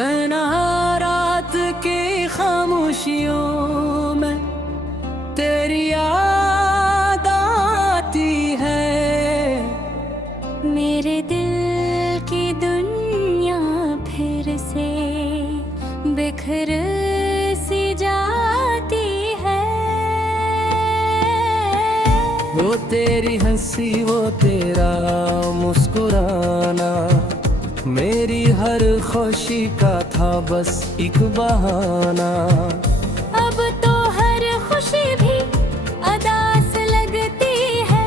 तन्हा रात की खामोशियों में तेरी याद आती है। मेरे दिल की दुनिया फिर से बिखर सी जाती है। वो तेरी हंसी, वो तेरा मुस्कुराना, मेरी हर खुशी का था बस एक बहाना। अब तो हर खुशी भी अदास लगती है,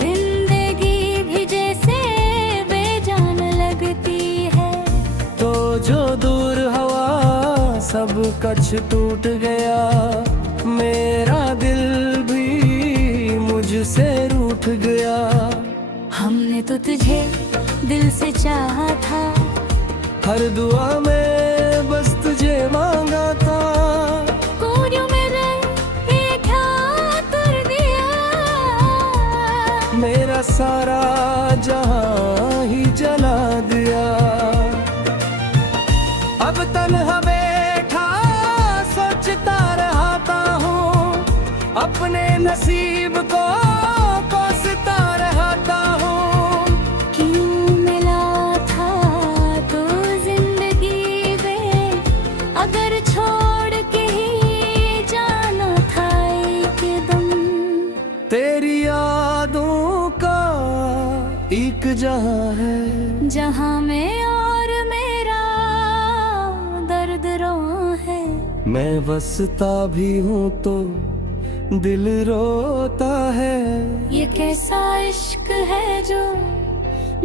जिंदगी भी जैसे बेजान लगती है। तो जो दूर हवा सब कछ टूट गया, मेरा दिल भी मुझसे रूठ गया। हमने तो तुझे दिल से चाहा था, हर दुआ में बस तुझे मांगा था। कोरियों में रह ये क्या कर दिया, मेरा सारा जहां ही जला दिया। अब तन्हा बैठा सोचता रहता हूँ, अपने नसीब को कोसता रहता हूँ। क्यों मिला था तो जिंदगी में, अगर छोड़ के ही जाना था एकदम। तेरी यादों का एक जहां है, जहां में और मेरा दर्द रोआ है। मैं बसता भी हूँ तो दिल रोता है। ये कैसा इश्क है जो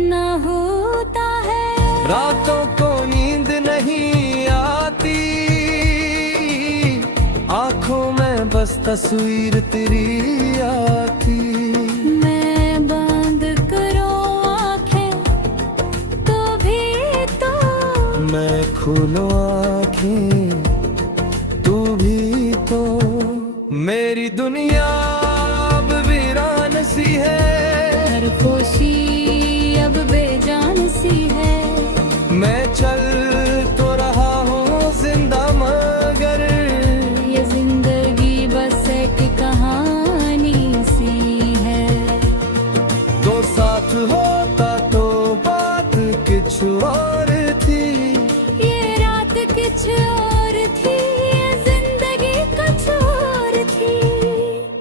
ना होता है। रातों को नींद नहीं आती, आंखों में बस तस्वीर तेरी आती। मैं बंद करूं आंखें तो भी तो, मैं खोलूं आंखें तू भी तो। मेरी दुनिया अब वीरान सी है, हर खुशी अब बेजान सी है। मैं चल तो रहा हूँ जिंदा, मगर ये जिंदगी बस एक कहानी सी है। तो साथ होता तो बात कुछ और थी। ये रात कुछ और थी, ये जिंदगी कुछ और थी।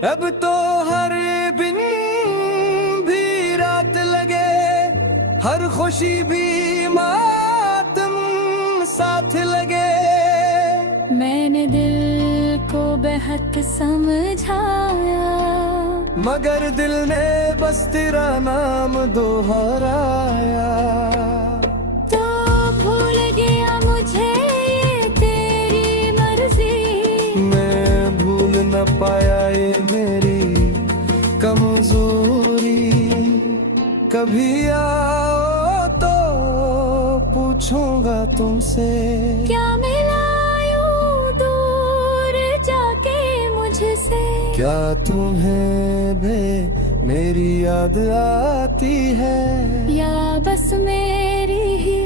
अब तो हर बिन भी रात लगे, हर खुशी भी मातम साथ लगे। मैंने दिल को बेहद समझाया, मगर दिल ने बस तेरा नाम दोहराया। तो भूल गया मुझे ये तेरी मर्जी। मैं भूल न पाया ये मेरी कमजोरी। कभी आओ तो पूछूंगा तुमसे, क्या मिला यूं दूर जाके मुझसे। क्या तुम्हें भी मेरी याद आती है, या बस मेरी ही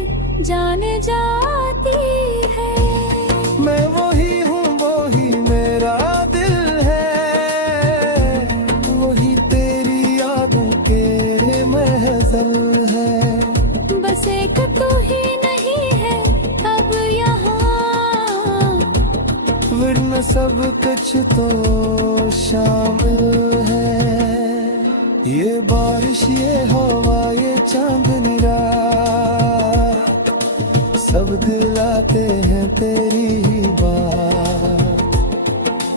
जान जाती है। मैं वही हूँ, वही मेरा दिल है, वही तेरी यादों के महज़ल है। बस एक तू ही नहीं है अब यहाँ, वरना सब कुछ तो शामिल है। ये बारिश, ये हवा, ये चांदनी रात, सब दिलाते हैं तेरी ही बात।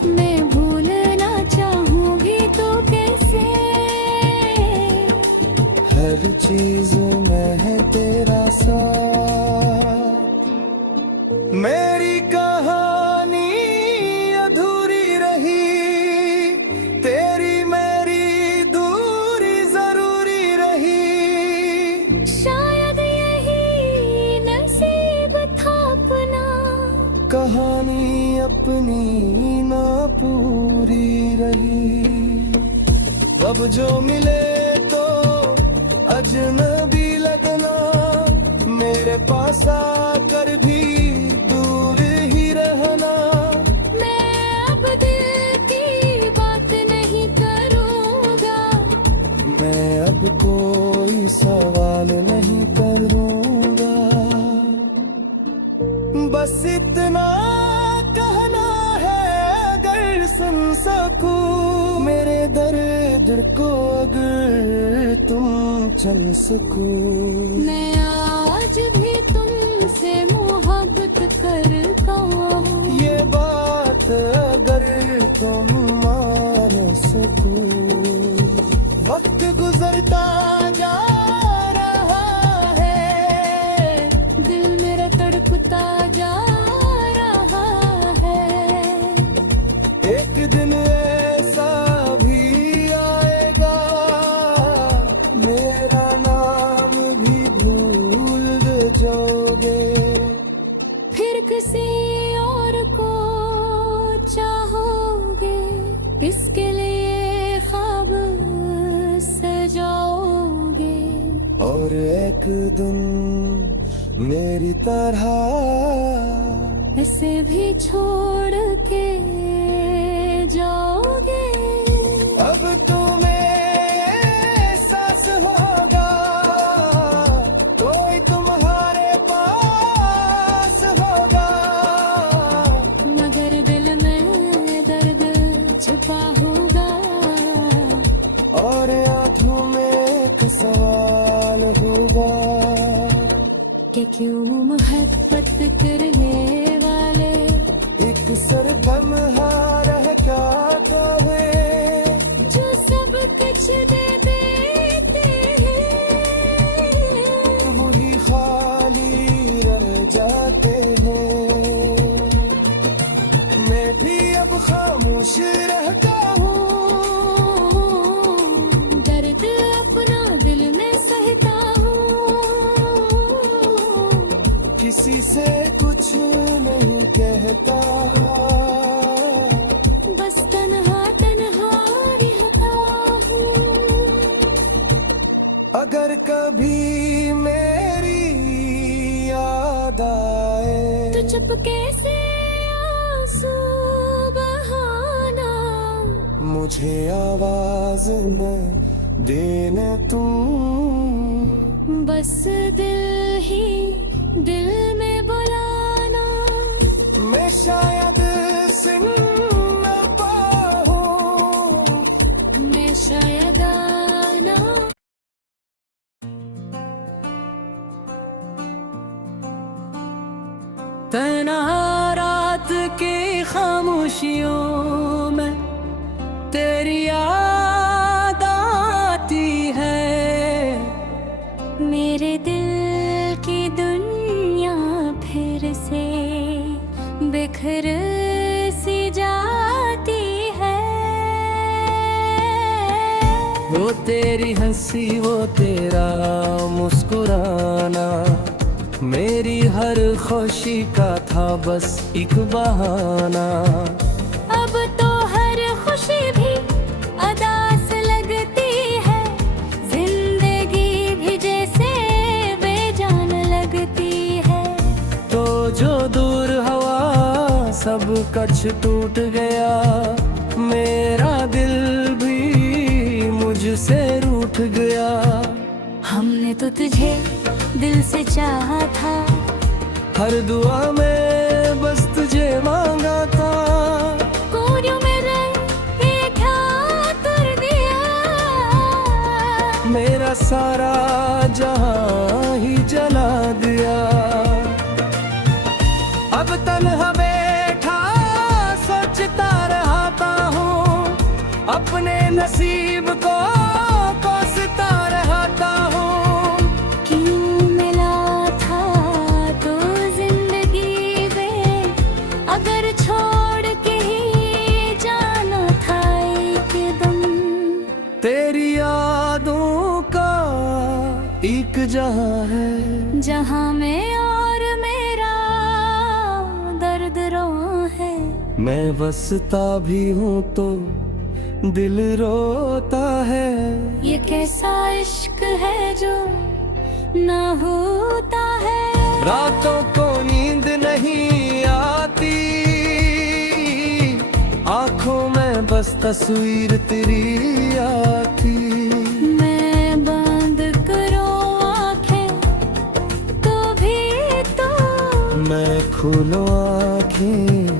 मैं भूलना चाहूंगी तो कैसे, हर चीज में है तेरा साथ। मेरी कहानी अधूरी रही, तेरी मेरी दूरी जरूरी रही। शायद यही नसीब था अपना, कहानी अपनी ना पूरी रही। अब जो मिले तो अजनबी लगना, मेरे पास आकर भी अब कोई सवाल नहीं करूंगा, बस इतना कहना है अगर सुन सकूं मेरे दर्द को, अगर तुम चल सको। मैं आज भी तुमसे मोहब्बत करता हूँ, ये बात अगर तुम मान सको। वक्त गुजरता जा रहा है, दिल मेरा तड़पता जा रहा है। एक दिन ऐसा भी आएगा, मेरा नाम भी भूल जाओगे। फिर किसी और को चाहोगे, इसके लिए ख्वाब सजाओगे। और एक दिन मेरी तरह इसे भी छोड़ के जाओगे। अब तुम्हें एहसास होगा, कोई तुम्हारे पास होगा, मगर दिल में दर्द छुपा होगा। और आंखों में एक सवाल होगा कि क्यों मोहब्बत करने वाले एक सरगम रह जाता है, जो सब कुछ दे देते हैं, वही खाली रह जाते हैं। मैं भी अब खामोश रहता हूँ, दर्द अपना दिल में सहता हूँ। किसी से कुछ नहीं कहता, बस तन्हा तन्हा रहता हूँ। अगर कभी मेरी याद आए तो चुपके से आंसू बहाना, मुझे आवाज न देना तुम, बस दिल ही दिल में बुलाना। मैं शायद सुन न पाऊं, मैं शायद आना। तन्हा रात की खामोशियों में तेरी याद आती है, मेरे दिल की दुनिया फिर से बिखर सी जाती है। वो तेरी हंसी वो तेरा मुस्कुराना, मेरी हर खुशी का था बस एक बहाना। अब तो हर खुशी भी अदास लगती है, जिंदगी भी जैसे बेजान लगती है। तो जो दूर हवा सब कछ टूट गया, मेरा दिल भी मुझसे रूठ गया। हमने तो तुझे दिल से चाहा था, हर दुआ में बस तुझे मांगा था। कोरियों में रह ये क्या कर दिया, मेरा सारा जहां ही जला दिया। अब तन्हा बैठा सोचता रहता हूँ, अपने नसीब को कोसता रहता हूँ। क्यों मिला था तो जिंदगी में, अगर छोड़ के ही जाना था एकदम। तेरी यादों का एक जहां है, जहां में और मेरा दर्द रोआ है। मैं बसता भी हूँ तो दिल रोता है। ये कैसा इश्क है जो ना होता है। रातों को नींद नहीं आती, आंखों में बस तस्वीर तेरी आती। मैं खोलो आँखें,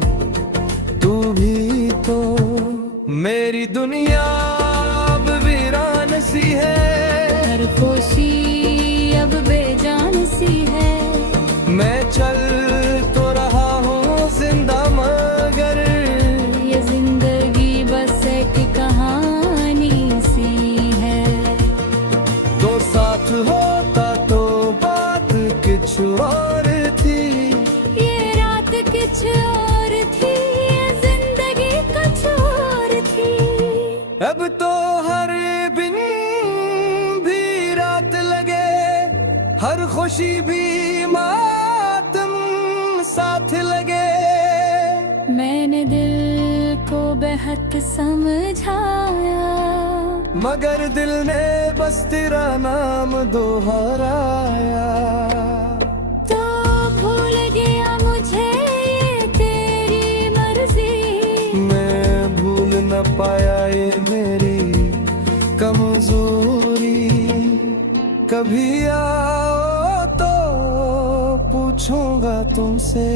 तू भी तो। मेरी दुनिया अब वीरान सी है, हर खुशी अब बेजान सी है। मैं चल तो रहा हूँ जिंदा मगर ये जिंदगी बस एक कहानी सी है। तो साथ होता तो बात कुछ और थी, ये रात कुछ और थी, ये जिंदगी कुछ और थी। अब तो हर दिन भी रात लगे, हर खुशी भी मातम साथ लगे। मैंने दिल को बेहद समझाया, मगर दिल ने बस तेरा नाम दोहराया। तो भूल गया मुझे ये तेरी मर्जी। मैं भूल न पाया ये मेरी कमजोरी। कभी आओ तो पूछूंगा तुमसे,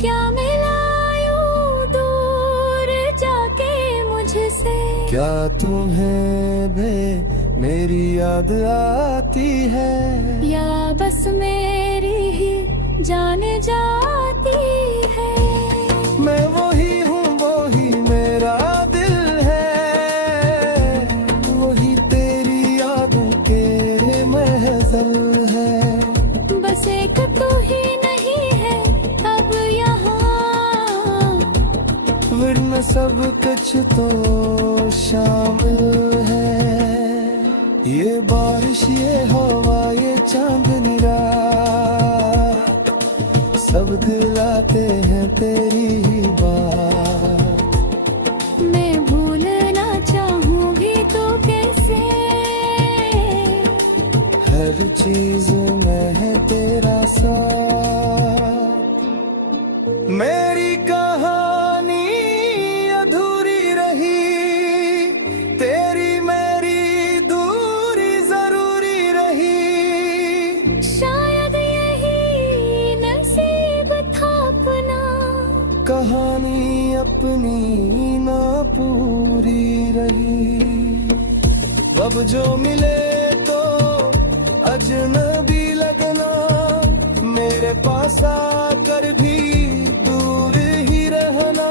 क्या मिला यूं दूर जाके मुझसे। क्या तुम्हें भी मेरी याद आती है, या बस मेरी ही जान जाती है। मैं वही हूँ, वही मेरा दिल है, वही तेरी यादों के महज़ल है। बस एक तू ही नहीं है अब यहाँ, वरना सब कुछ तो शामिल है। ये बारिश, ये हवा, ये चांदनी रात, सब दिलाते हैं तेरी ही बात। मैं भूलना चाहूंगी तो कैसे। हर चीज में है तेरा साथ। मेरी कहानी अधूरी रही, तेरी मेरी दूरी जरूरी रही। शायद यही नसीब था अपना, कहानी अपनी ना पूरी रही। अब जो मिले तो अजनबी लगना, मेरे पास आकर भी दूर ही रहना।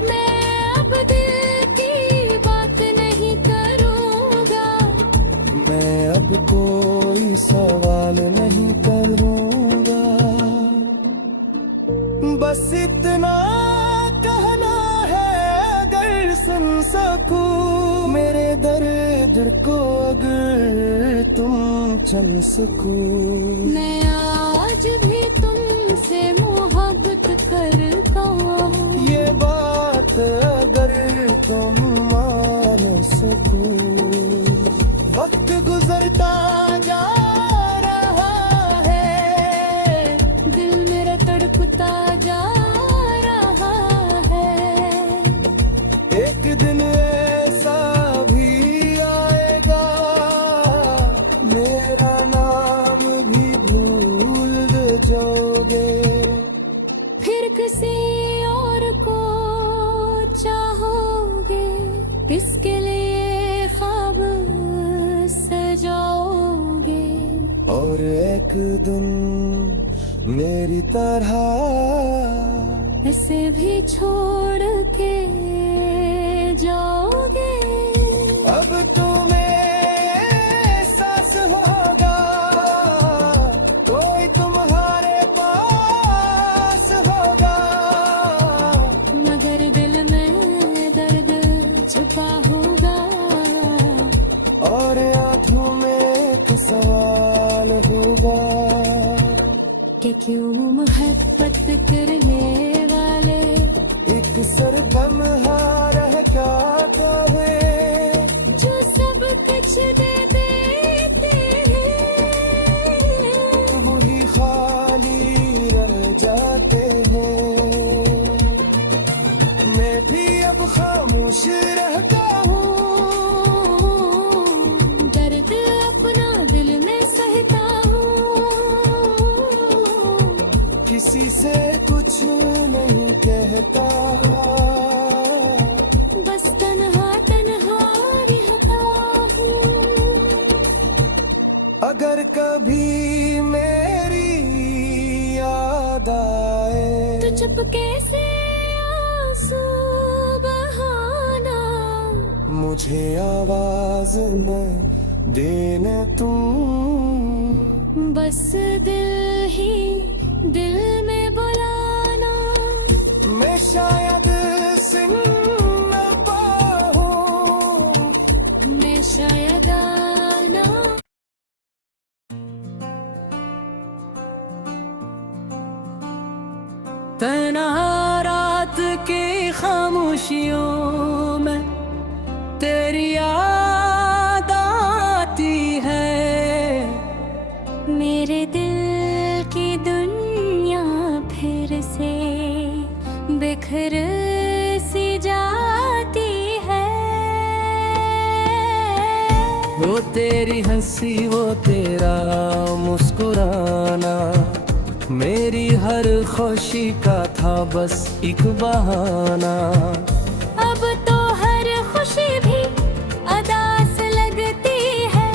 मैं अब दिल की बात नहीं करूँगा, मैं अब कोई सवाल नहीं करूँगा। बस इतना कहना है अगर सुन सकूं मेरे दर्द को, अगर तुम चल सकूं। मैं आज भी तुमसे मोहब्बत करता हूँ। ये बात अगर तुम मान सको। वक्त गुजरता जा रहा है, दिल मेरा तड़पता जा रहा है। एक दिन ऐसा भी आएगा, मेरा नाम भी भूल जाओगे। फिर किसी और को चाहोगे, इसके लिए ख्वाब सजाओगे। और एक दिन मेरी तरह इसे भी छोड़ के जाओगे। अब तुम्हें एहसास होगा, कोई तुम्हारे पास होगा। मगर दिल में दर्द छुपा होगा, और आंखों में एक सवाल होगा कि क्यों मोहब्बत करने वाले एक सरगम रह जाता है, जो सब कुछ दे देते हैं, वही खाली रह जाते हैं। मैं भी अब खामोश रहता हूँ, दर्द अपना दिल में सहता हूँ। किसी से कुछ कहता, बस तन्हा तन्हा रहता हूँ। अगर कभी मेरी याद आए तो चुपके से आंसू बहाना, मुझे आवाज न देने तुम, बस दिल ही दिल में बुलाना। मैं शायद सुन न पाऊं, मैं शायद आना। तन्हा रात की खामोशियों में तेरी याद आती है, मेरे दिल की दुनिया फिर से बिखर सी जाती है। वो तेरी हंसी वो तेरा मुस्कुराना, मेरी हर खुशी का था बस एक बहाना। अब तो हर खुशी भी अदास लगती है,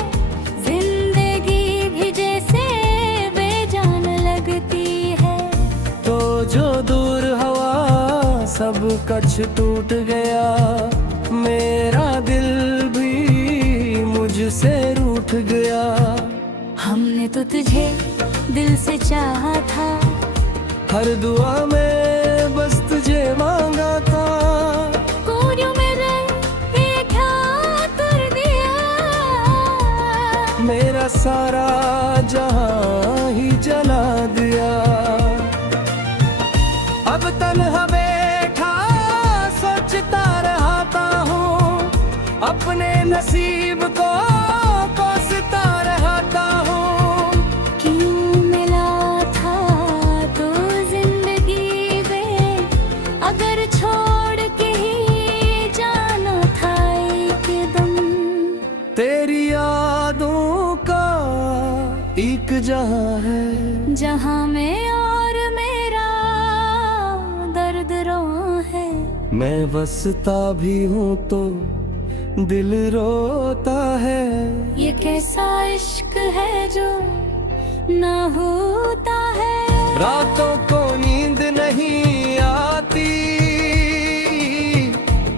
जिंदगी भी जैसे बेजान लगती है। तो जो दूर हवा सब कछ टूट गया, मेरा दिल भी मुझसे रूठ गया। हमने तो तुझे दिल से चाहा था, हर दुआ में बस तुझे मांगा था। कोरियों में रह ये क्या कर दिया, मेरा सारा जहां ही जला दिया। अब तन्हा बैठा सोचता रहता हूँ, अपने नसीब को कोसता रहता हूँ। क्यों मिला था तो जिंदगी में, अगर छोड़ के ही जाना था एकदम। तेरी यादों का एक जहां है, जहाँ में और मेरा दर्द रोआ है। मैं बसता भी हूँ तो दिल रोता है। ये कैसा इश्क है जो ना होता है। रातों को नींद नहीं आती,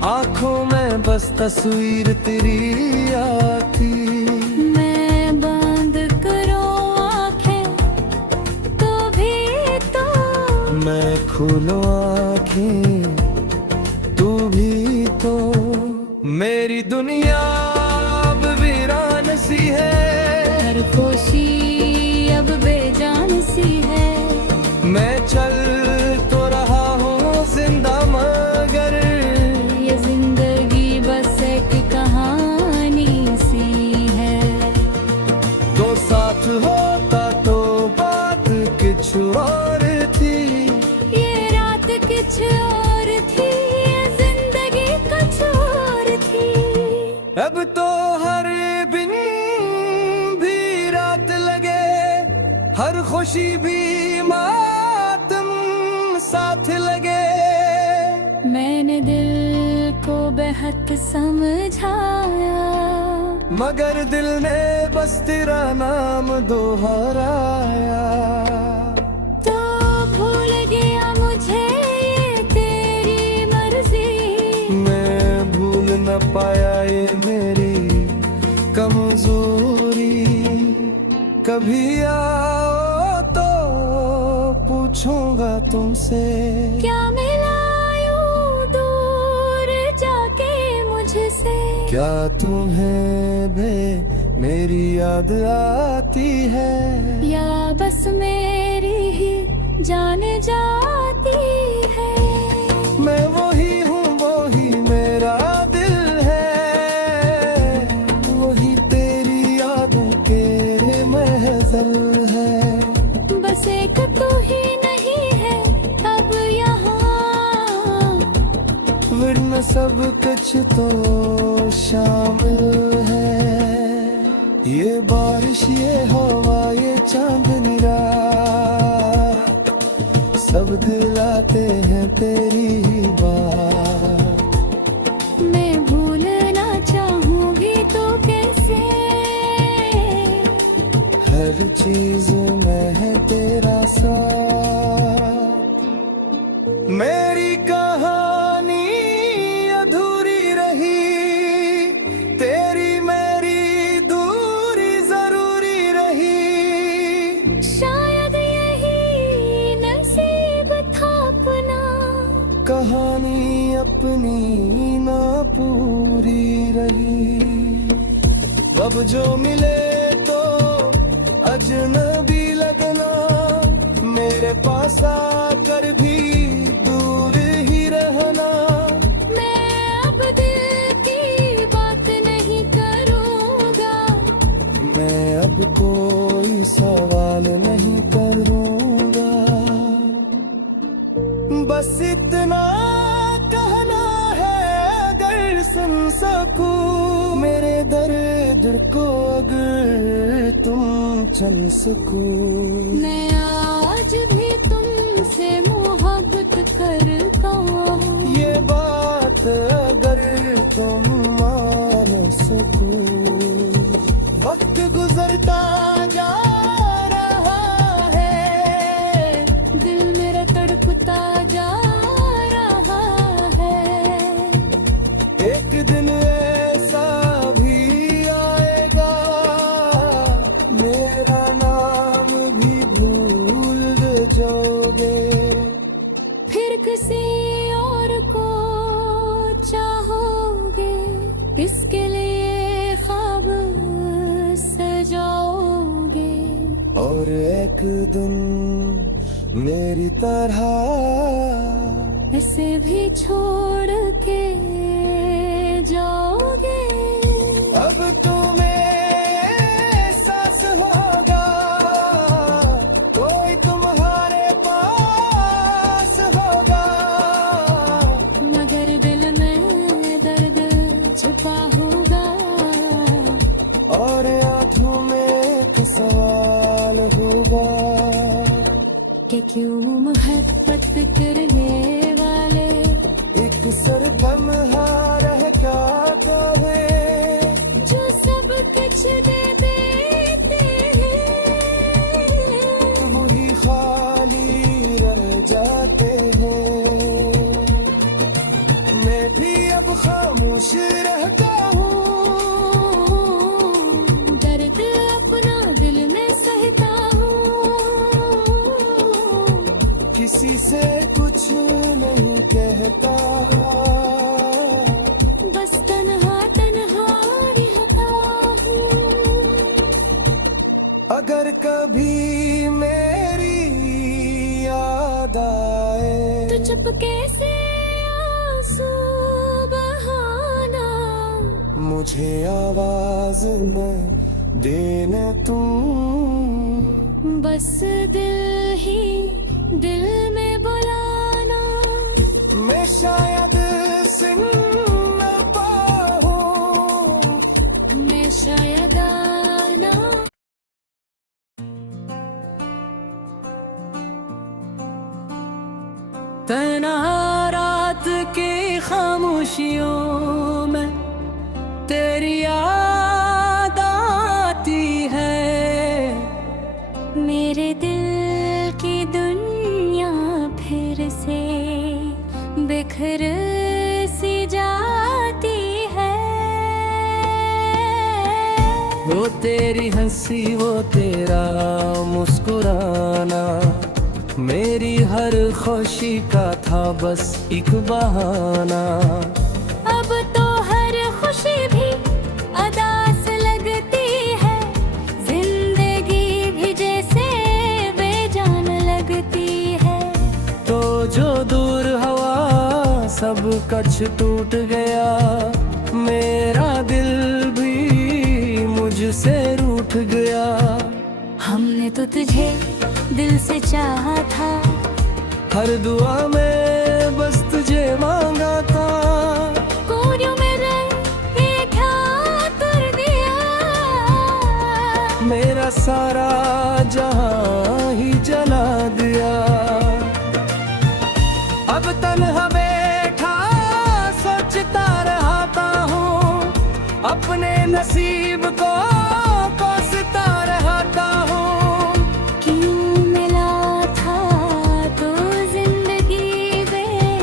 आंखों में बस तस्वीर तेरी आती। मैं बंद करूं आंखें तो भी तो, मैं खोलूं आंखें तू भी तो। मेरी दुनिया अब वीरान सी है, हर खुशी अब बेजान सी है। मैं चल तो रहा हूँ जिंदा मगर, ये जिंदगी बस एक कहानी सी है। तो साथ होता तो बात कुछ और थी। ये रात कुछ और थी, ये जिंदगी कुछ और थी। अब तो हर दिन भी रात लगे, हर खुशी भी मातम साथ लगे। मैंने दिल को बेहद समझाया, मगर दिल ने बस तेरा नाम दोहराया। तो भूल गया मुझे ये तेरी मर्जी। मैं भूल न पाया ये मेरी कमजोरी। कभी आओ तो पूछूंगा तुमसे, क्या मिला यूं दूर जाके मुझसे। क्या तुम्हें भी मेरी याद आती है, या बस मेरी ही जान जाती है। मैं वही हूँ वही मेरा दिल है, वही तेरी यादों के महज़ल है। बस एक तू ही नहीं है अब यहाँ, वरना सब कुछ तो शामिल है। ये बारिश ये हवा ये चांदनी रात, सब दिलाते हैं तेरी ही बात। मैं भूलना चाहूंगी तो कैसे, हर चीज में है तेरा साथ। मेरी कहानी अधूरी रही, तेरी मेरी दूरी जरूरी रही। शायद यही नसीब था अपना, कहानी अपनी ना पूरी रही। अब जो मिले तो अजनबी लगना, मेरे पास आकर भी दूर ही रहना। मैं अब दिल की बात नहीं करूँगा, मैं अब कोई सवाल नहीं करूँगा। बस इतना कहना है अगर सुन सकूं, मेरे दर्द को अगर तुम चल सकूं। मैं आज भी तुमसे मोहब्बत करता हूँ, ये बात अगर तुम मान सको। वक्त गुजरता जा रहा है, दिल मेरा तड़पता जा रहा है। एक दिन ऐसा भी आएगा, मेरा नाम भी भूल जाओगे। फिर किसी और को चाहोगे, इसके लिए ख्वाब सजाओगे। और एक दिन मेरी तरह इसे भी छोड़ के जाओगे। अब तुम्हें एहसास होगा, कोई तुम्हारे पास होगा। मगर दिल में दर्द छुपा होगा, और आंखों में एक सवाल होगा कि क्यों मोहब्बत करने वाले एक सरगम रह जाता है, जो सब कुछ दे देते हैं, वही खाली रह जाते हैं। मैं भी अब खामोश रहता हूँ, दर्द अपना दिल में सहता हूँ। किसी से कुछ नहीं कहता, बस तन्हा तन्हा रहता हूँ। अगर कभी मेरी याद आए तो चुपके से आंसू बहाना, मुझे आवाज न देना तुम। बस दिल ही दिल में बुलाना। मैं शायद सुन न पाऊं, मैं शायद आना। तन्हा रात की खामोशियों में तेरी याद आती है। मेरे दिल की दुनिया फिर से बिखर सी जाती है। वो तेरी हंसी, वो तेरा मुस्कुराना, मेरी हर खुशी का था बस एक बहाना। अब तो हर खुशी भी अदास लगती है, जिंदगी भी जैसे बेजान लगती है। तो जो दूर हवा सब कछ टूट गया, मेरा दिल भी मुझसे रूठ गया। हमने तो तुझे दिल से चाहा था, हर दुआ में बस तुझे मांगा था। कोरियों में रह ये क्या कर दिया, मेरा सारा जहां ही जला दिया। नसीब को कोसता रहता हूँ। क्यों मिला था तो जिंदगी में,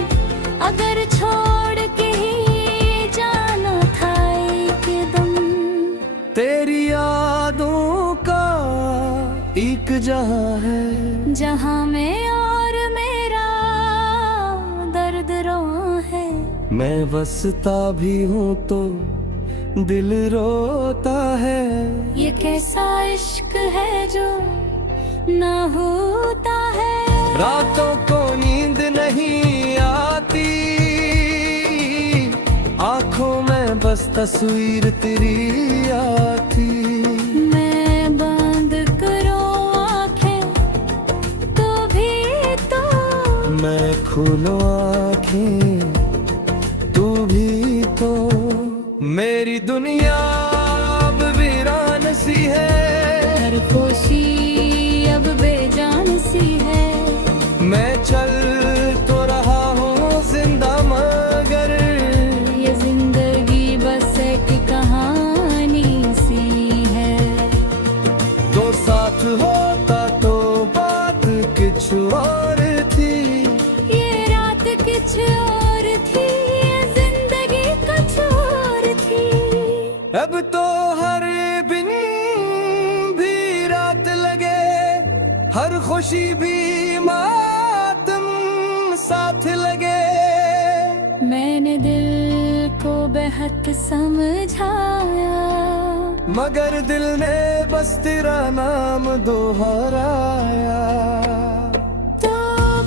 अगर छोड़ के ही जाना था एकदम। तेरी यादों का एक जहां है, जहाँ में और मेरा दर्द रोआ है। मैं बसता भी हूँ तो दिल रोता है। ये कैसा इश्क है जो ना होता है। रातों को नींद नहीं आती, आंखों में बस तस्वीर तेरी आती। मैं बंद करूं आंखें तो भी तो, मैं खोलूं आंखें तू भी तो। मेरी दुनिया अब वीरान सी है, हर खुशी अब बेजान सी है। मैं चल तो रहा हूँ जिंदा मगर ये जिंदगी बस एक कहानी सी है। तो साथ होता तो बात कुछ और थी। ये रात कुछ और थी, ये जिंदगी कुछ और थी। अब तो हर दिन भी रात लगे, हर खुशी भी मातम साथ लगे। मैंने दिल को बेहद समझाया, मगर दिल ने बस तेरा नाम दोहराया। तो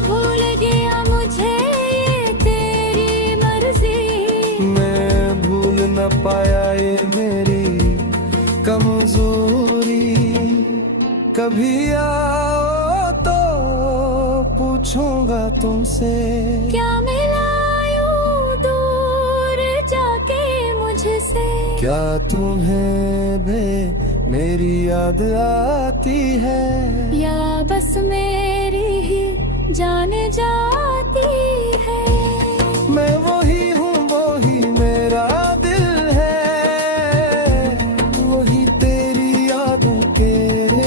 भूल गया मुझे ये तेरी मर्जी। मैं भूल न पाया ये मेरी कमजोरी। कभी आओ तो पूछूंगा तुमसे, क्या मिला यूं दूर जाके मुझसे। क्या तुम्हें भी मेरी याद आती है। या बस मेरी ही जान जाती है। मैं वही हूँ, वही मेरा दिल है, वही तेरी यादों के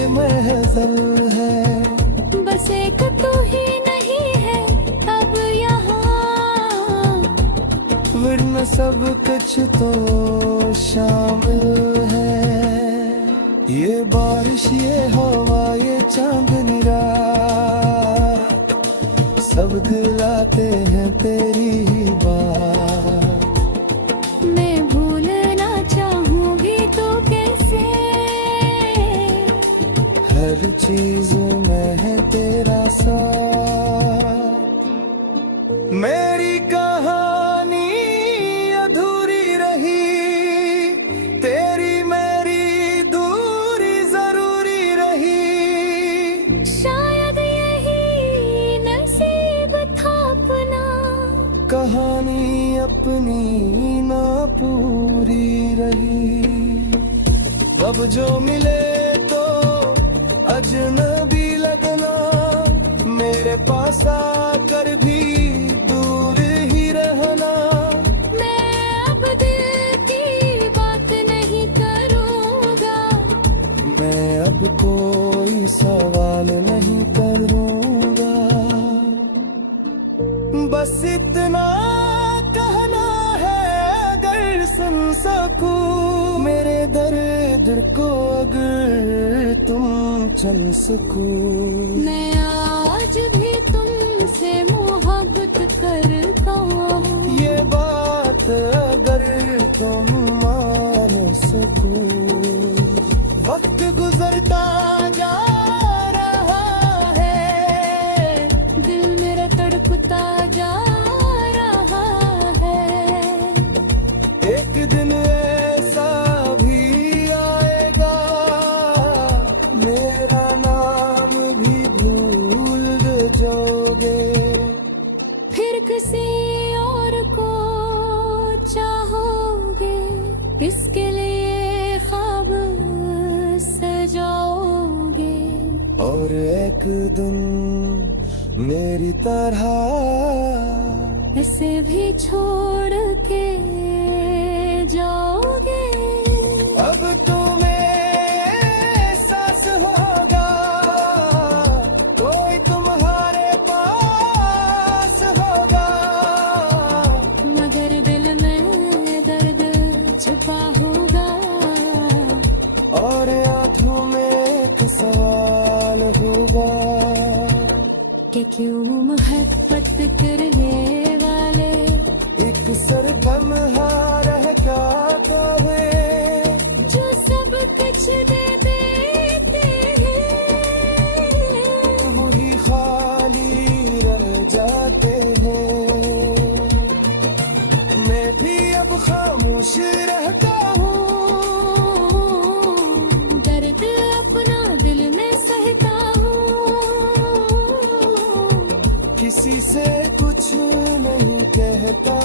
महज़ल है। बस एक तू ही नहीं है अब यहाँ, वरना सब कुछ तो शामिल है। ये बारिश, ये हवा, ये चांदनी रात, सब दिलाते हैं तेरी ही बात। मैं भूलना चाहूँ भी तो कैसे, हर चीज में है तेरा साथ। मेरी कहानी अधूरी रही, तेरी मेरी दूरी जरूरी रही। शायद यही नसीब था अपना, कहानी अपनी ना पूरी रही। अब जो मिले तो अजनबी लगना, मेरे पास आकर भी दूर ही रहना। मैं अब दिल की बात नहीं करूँगा, मैं अब कोई सवाल नहीं करूँगा। बस इतना कहना है अगर सुन सकूं, मेरे दर्द को अगर तुम चल सकूं। मैं आज भी तुमसे मोहब्बत करता हूँ। ये बात अगर तुम मान सको। वक्त गुजरता जा रहा है, दिल मेरा तड़पता जा रहा है। एक दिन ऐसा भी आएगा, मेरा नाम भी भूल जाओगे। फिर किसी और को चाहोगे, किसके लिए ख्वाब सजाओगे। और एक दिन मेरी तरह इसे भी छोड़ के जाओगे। कि क्यों मोहब्बत करने वाले एक सरगम रह क्या पावे, जो सब कुछ दे देते हैं वही खाली रह जाते हैं। मैं भी अब खामोश रहता हूँ, दर्द अपना दिल में सहता हूँ, किसी से कुछ नहीं कहता,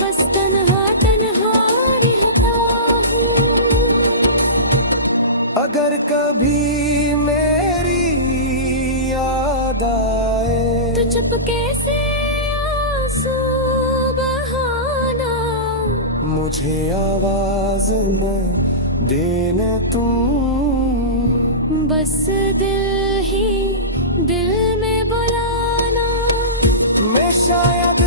बस तन्हा तन्हा रहता हूँ। अगर कभी मेरी याद आए तो चुपके से आंसू बहाना, मुझे आवाज न देने तुम, बस दिल ही दिल में बुलाना। मैं शायद